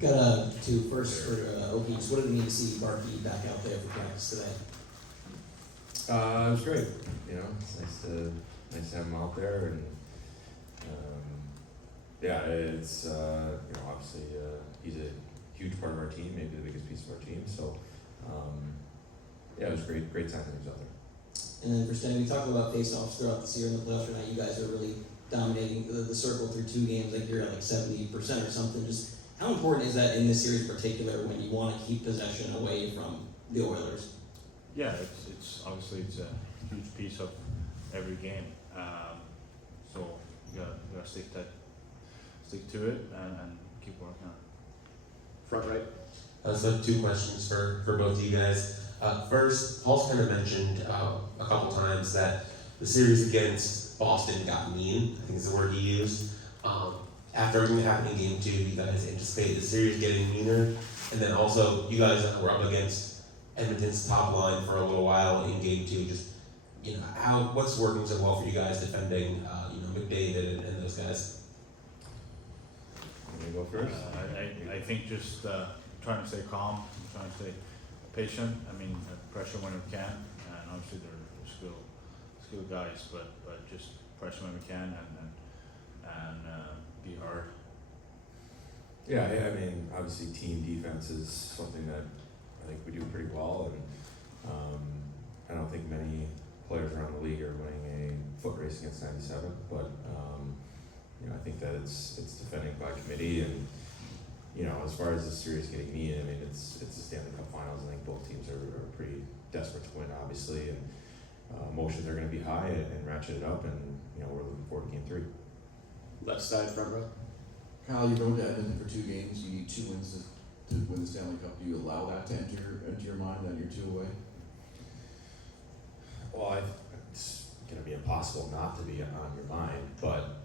Got two first for Okie. What did it mean to see Barkov back out there for practice today? It was great. It's nice to have him out there, and it's obviously he's a huge part of our team, maybe the biggest piece of our team. So it was great time that he was out there. And then for Stanley, we talked about face-offs throughout this year in the playoffs. Right now, you guys are really dominating the circle through 2 games. Like you're at like 70% or something. Just how important is that in this series in particular when you want to keep possession away from the Oilers? Yeah, it's obviously it's a huge piece of every game. So you gotta stick to it and keep working on it. Front right. So 2 questions for both of you guys. First, Paul's kind of mentioned a couple times that the series against Boston got mean. I think is the word he used. After everything that happened in Game 2, you guys anticipate the series getting meaner, and then also you guys were up against Edmonton's top line for a little while in Game 2. Just what's working so well for you guys defending McDavid and those guys? You want to go first? I think just trying to stay calm, trying to stay patient. Pressure when we can, and obviously they're skilled guys, but just pressure when we can and be hard. Yeah, obviously team defense is something that I think we do pretty well, and I don't think many players around the league are winning a foot race against 97, but I think that it's defending by committee, and as far as the series getting mean, it's the Stanley Cup Finals. I think both teams are pretty desperate to win, obviously, and emotions are going to be high and ratchet it up, and we're looking forward to Game 3. Left side, front row. Kyle, you're going to Edmonton for 2 games. You need 2 wins to win the Stanley Cup. Do you allow that to enter your mind that you're 2 away? Well, it's going to be impossible not to be on your mind, but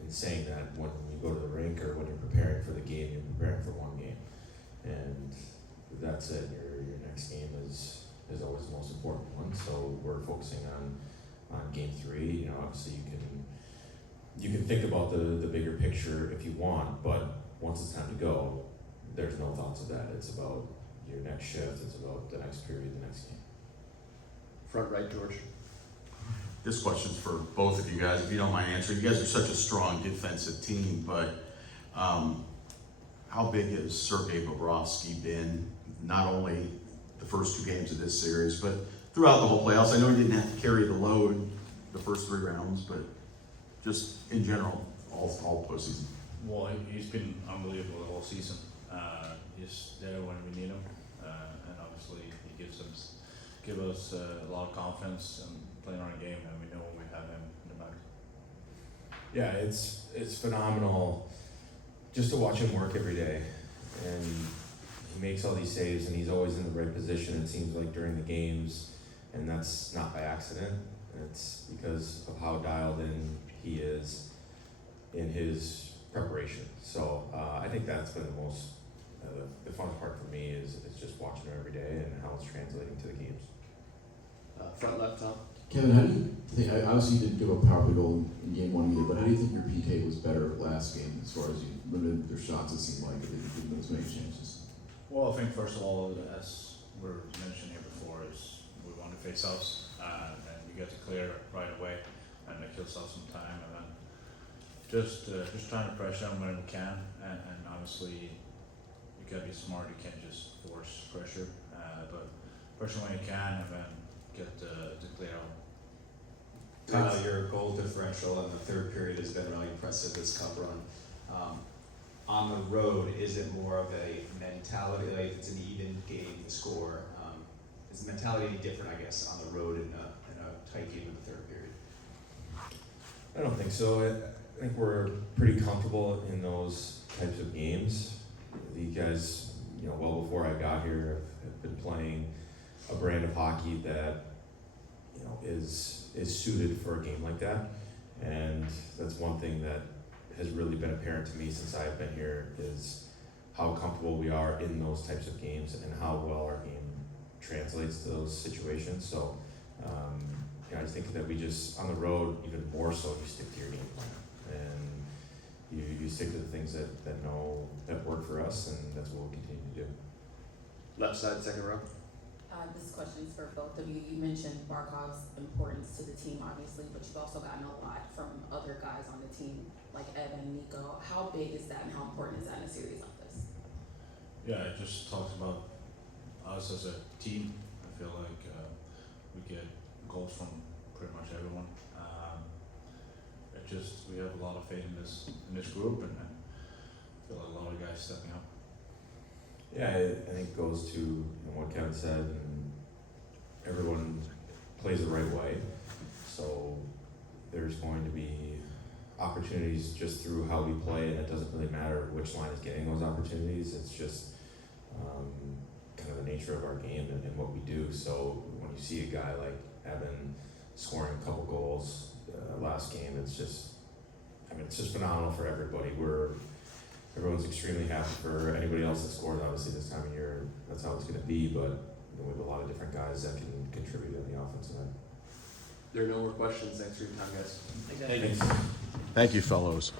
in saying that, when you go to the rink or when you're preparing for the game, you're preparing for 1 game, and that said, your next game is always the most important one. So we're focusing on Game 3. Obviously you can think about the bigger picture if you want, but once it's time to go, there's no thoughts of that. It's about your next shift. It's about the next period, the next game. Front right, George. This question's for both of you guys, if you don't mind answering. You guys are such a strong defensive team, but how big has Sergei Bobrovsky been, not only the first 2 games of this series, but throughout the whole playoffs? I know he didn't have to carry the load the first 3 rounds, but just in general, all postseason. Well, he's been unbelievable the whole season. He's there when we need him, and obviously he gives us a lot of confidence and playing our game, and we know when we have him in the back. Yeah, it's phenomenal just to watch him work every day, and he makes all these saves, and he's always in the right position, it seems like, during the games, and that's not by accident. It's because of how dialed in he is in his preparation. So I think that's been the most the funnest part for me is just watching him every day and how it's translating to the games. Front left, Tom. Kevin, how do you think? Obviously, you didn't give a power play goal in Game 1 either, but how do you think your PK was better last game as far as you limited their shots? It seemed like they didn't give them as many chances. Well, I think first of all, as we mentioned here before, is we want to face offs, and we get to clear right away, and it kills off some time, and then just trying to pressure them when we can, and obviously you gotta be smart. You can't just force pressure, but pressure when you can, and then get the clear out. Kyle, your goal differential in the 3rd period has been really impressive this cup run. On the road, is it more of a mentality, like it's an even game to score? Is the mentality any different, I guess, on the road in a tight game in the 3rd period? I don't think so. I think we're pretty comfortable in those types of games. The guys, well before I got here, have been playing a brand of hockey that, is suited for a game like that. And that's one thing that has really been apparent to me since I've been here, is how comfortable we are in those types of games and how well our game translates to those situations. So I think that we just, on the road, even more so, you stick to your game plan. And, you stick to the things that work for us, and that's what we'll continue to do. Left side, second row. This question is for both of you. You mentioned Barkov's importance to the team, obviously, but you've also gotten a lot from other guys on the team, like Evan, Niko. How big is that, and how important is that in a series like this? Yeah, it just talks about us as a team. I feel like we get goals from pretty much everyone. We have a lot of faith in this group, and I feel like a lot of guys stepping up. Yeah, I think it goes to what Kevin said, and everyone plays the right way. So there's going to be opportunities just through how we play, and it doesn't really matter which line is getting those opportunities. It's just kind of the nature of our game and what we do. So when you see a guy like Evan scoring a couple goals last game, it's just phenomenal for everybody. Everyone's extremely happy. For anybody else that scores, obviously this time of year, that's how it's going to be. But we have a lot of different guys that can contribute in the offensive end. There are no more questions. Thanks for your time, guys. Thanks. Thank you, fellows.